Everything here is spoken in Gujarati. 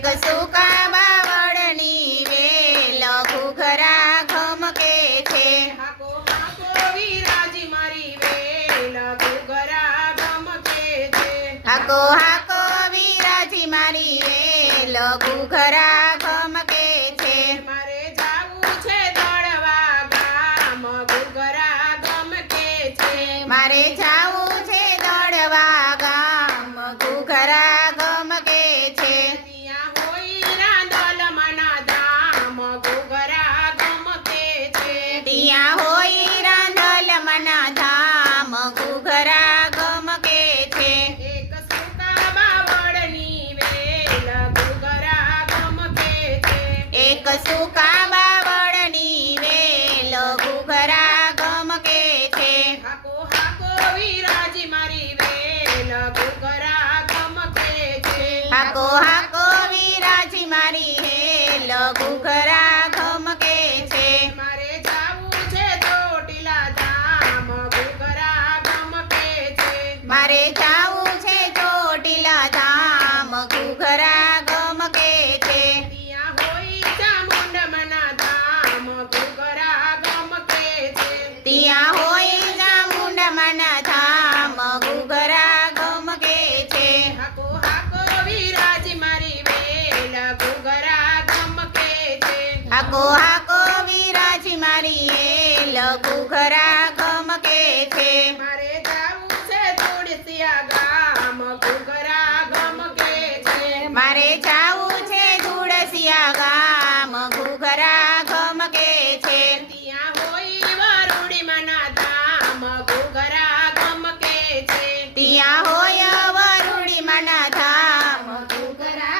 એક સૂકા બાવળની વેલ ઘૂઘરા ઘમકે છે. હાકો હાકો વિરાજી મારી વેલ ઘૂઘરા ગમકે છે. હાકો હાકો વિરાજી મારી વેલ ઘૂઘરા ઘમકે છે. મારે જાવું છે દળવા ગામ ઘૂઘરા ગમકે છે. મારે જાવું છે દળવા ગામ ઘૂઘરા ગમકે છે. ત્યાં હોય રાંદલમાના ધામ ઘૂઘરા ગમકે છે. ત્યાં હોય રાંધલમના ધામ ઘૂઘરા ગમકે છે. એક સૂકા બાવળની વેલ ઘૂઘરા ગમકે છે. એક સૂકા બાવળની વેલ ઘૂઘરા ગમકે છે. હાકો હાકો વિરાજી મારી વેલ ઘૂઘરા ગમકે છે. હાકો હાકો વિરાજી મારી વેલ ઘૂઘરા ગમકે છે. મારે જાવું છે ચોટીલા ધામ ઘૂઘરા ગમકે છે. મારે જાવું છે ચોટીલા ધામ ઘૂઘરા ગમકે છે. ત્યાં હોય ચામુંડમાના ધામ ઘૂઘરા ગમકે છે. ત્યાં હોય ચામુંડમાના ધામ ઘૂઘરા ગમકે છે. હાકો હાકો વિરાજી મારી વેલ ઘૂઘરા ગમકે છે. હાકો હાકો વિરાજી મારી વેલ ઘૂઘરા ગમકે છે. મારે જાવું છે તુળસિયા ગામ ઘૂઘરા ગમકે છે. મારે જા